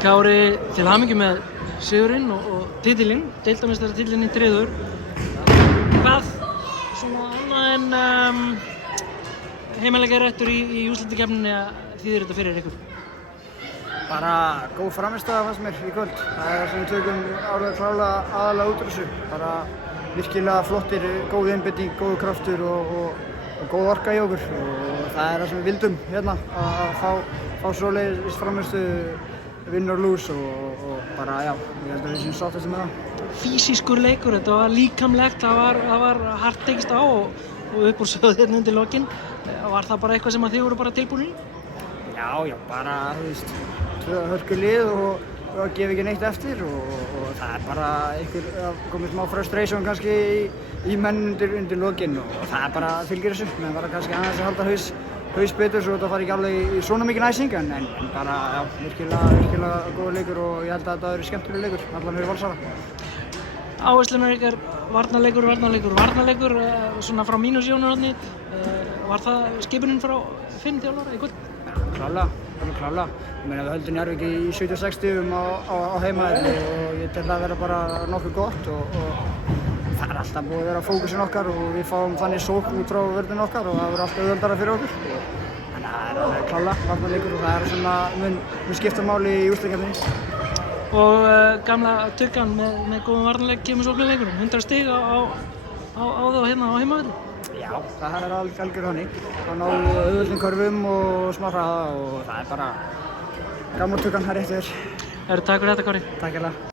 Kári, til hamingju með sigurinn og titilinn, deildarmeistaratitilinn í tryggður. Hvað svona annað en heimaleikaréttur í úrslitakeppninni þýðir þetta fyrir ykkur? Bara góð frammistaða fannst mér í kvöld. Það er sem við tökum alveg klárlega aðalega út úr þessu. Bara virkilega flottir, góð einbeiting, góð kraftur og góð orka í okkur. Og það er það sem við vildum hérna, að fá svoleiðis frammistöðu, win or lose og bara já, ég held að við séum sáttast með það. Fýsískur leikur, þetta var líkamlegt, það var hart tekist á og upp úr sögðu hérna undir lokin. Var það bara eitthvað sem þið voru bara tilbúinir í? Já, bara, þú veist, tvö hörku lið og að gefa ekki neitt eftir og það er bara komið smá frustration kannski í menn undir lokin og það er bara fylgir þessu. Menn bara kannski aðeins að halda haus betur svo þetta fari ekki alveg í svona mikið næsing en bara, já, virkilega góður leikur og ég held að þetta verður skemmtilegur leikur, allan fyrir Valsara. Áherslunar ykkar, varnarleikur, svona frá mínu sjónarhorni, var það skipunin frá Finn þjálfara í kvöld? Klárlega. Ég meina við höldum Njarðvík í 76 stigum á heimavelli og ég tel að vera bara nokkuð gott og það er alltaf búið að vera fókusin okkar og við fáum þannig sókn út frá vörðinu okkar og það verður alltaf auðveldara fyrir okkur. Þannig að það er alveg klárlega varnarleikur og það er svona mun skipta máli í úrslitakeppninni. Og gamla Tuggan með góðum varnarleik kemur sóknarleikurinn, 100 stig á þá hérna á heimavelli. Já, það er algjör þannig. Það náðu auðveldum körfum og smá hraða og það er bara gamla Tuggan, það er rétt yfir. Takk fyrir þetta, Kári. Takk hérlega.